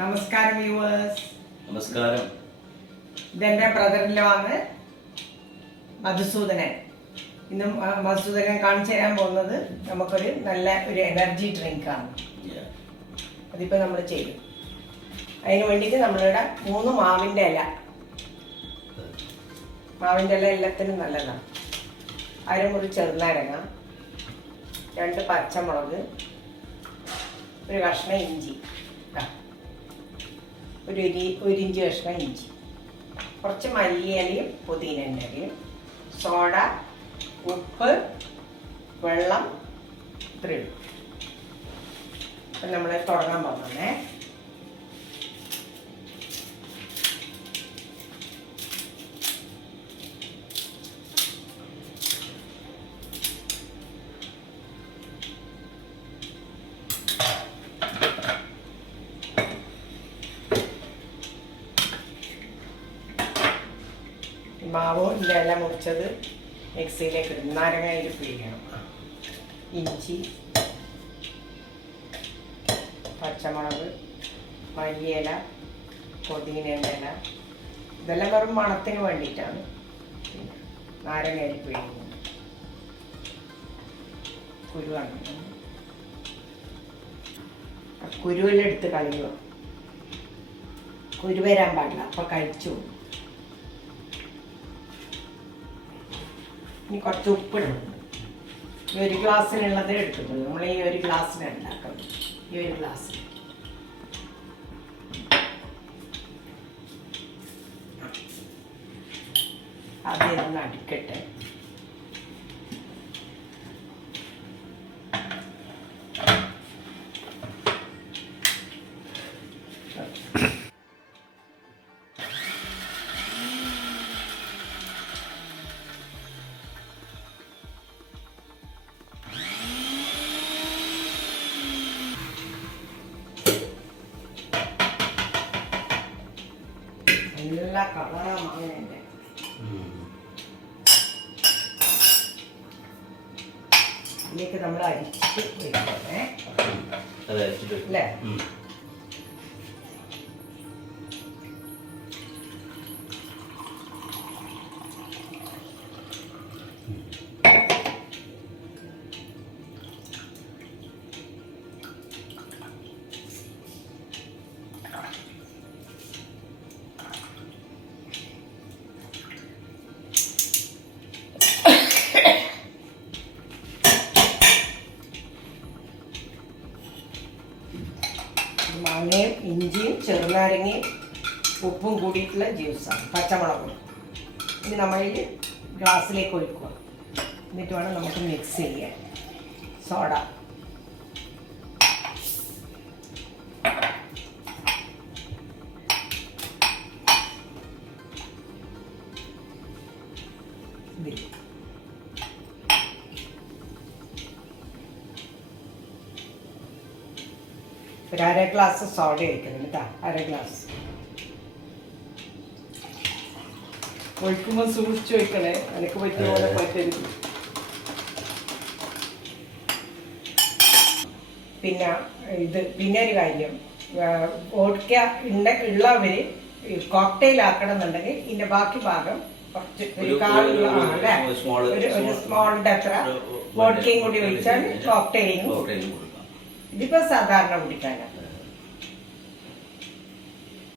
നമസ്കാരം വ്യൂവേഴ്സ്. നമസ്കാരം. ഇതെന്റെ ബ്രദറിലാണ് മധുസൂദനൻ. ഇന്ന് മധുസൂദനൻ കാണിച്ചു തരാൻ പോകുന്നത് നമുക്കൊരു നല്ല ഒരു എനർജി ഡ്രിങ്ക് ആണ്. അതിപ്പോൾ നമ്മൾ ചെയ്യും. അതിന് വേണ്ടിയിട്ട് നമ്മളിവിടെ 3 മാവിൻ്റെ ഇല. മാവിൻ്റെ ഇല എല്ലാത്തിനും നല്ലതാണ്. അരമുറി ചെറുനാരങ്ങ, 2 പച്ചമുളക്, ഒരു കഷ്ണം ഇഞ്ചി, ഒരു ഇഞ്ച് കഷ്ണം ഇഞ്ചി, കുറച്ച് മല്ലിയിലയും പുതിനൻ്റെ ഇലയും, സോഡ, ഉപ്പ്, വെള്ളം, ഇത്രയും. അപ്പം നമ്മൾ തുടങ്ങാൻ പോകുന്നേ. മാവിൻ്റെ ഇല മുറിച്ചത് മിക്സിയിലേക്ക് ഇടും. നാരങ്ങയിൽ പിഴിയണം. ഇഞ്ചി, പച്ചമുളക്, മല്ലിയില, പുതിനേൻ്റെ ഇല, ഇതെല്ലാം വെറും മണത്തിന് വേണ്ടിയിട്ടാണ്. നാരങ്ങയിൽ പിഴിയുന്നത്. കുരുവാണ്. കുരുവെല്ലാം എടുത്ത് കളയുക. കുരു വരാൻ പാടില്ല, അപ്പോൾ കഴിച്ചു. ഇനി കുറച്ച് ഉപ്പിടണം. ഈ 1 ഗ്ലാസ്സിനുള്ളത് എടുത്തിട്ടുള്ളൂ. നമ്മൾ ഈ 1 ഗ്ലാസ്സിനാണ് ഉണ്ടാക്കുന്നത്. ഈ 1 ഗ്ലാസ് ആദ്യം അടിക്കട്ടെ. എല്ലാ കളറാണ് മാങ്ങേൻ്റെ. ഇതിലേക്ക് നമ്മൾ അരിച്ചിട്ട് വെക്കണേ അല്ലേ? മാങ്ങയും ഇഞ്ചിയും ചെറുനാരങ്ങയും ഉപ്പും കൂടിയിട്ടുള്ള ജ്യൂസാണ്. പച്ചമുളകും. ഇനി നമ്മളിൽ ഗ്ലാസ്സിലേക്ക് ഒഴിക്കുക. എന്നിട്ട് വേണം നമുക്ക് മിക്സ് ചെയ്യാൻ. സോഡ, ഒരു 1/2 ഗ്ലാസ് സോഡ ഒഴിക്കണം കേട്ടോ. 1/2 ഗ്ലാസ് ഒഴിക്കുമ്പോൾ സൂക്ഷിച്ച് ഒഴിക്കണേ. എനിക്ക് പറ്റിയ പോലെ പറ്റരുത്. പിന്നെ ഒരു കാര്യം, വോഡ്ക ഉള്ളവർ കോക്ടെയിൽ ആക്കണം എന്നുണ്ടെങ്കിൽ ഇതിന്റെ ബാക്കി ഭാഗം കുറച്ച് ഒരു സ്മോളിന്റെ അത്ര വോഡ്കയും കൂടി ഒഴിച്ചാൽ കോക്ടെയിലിനും. ഇതിപ്പോ സാധാരണ കുടിക്കാനാണ്.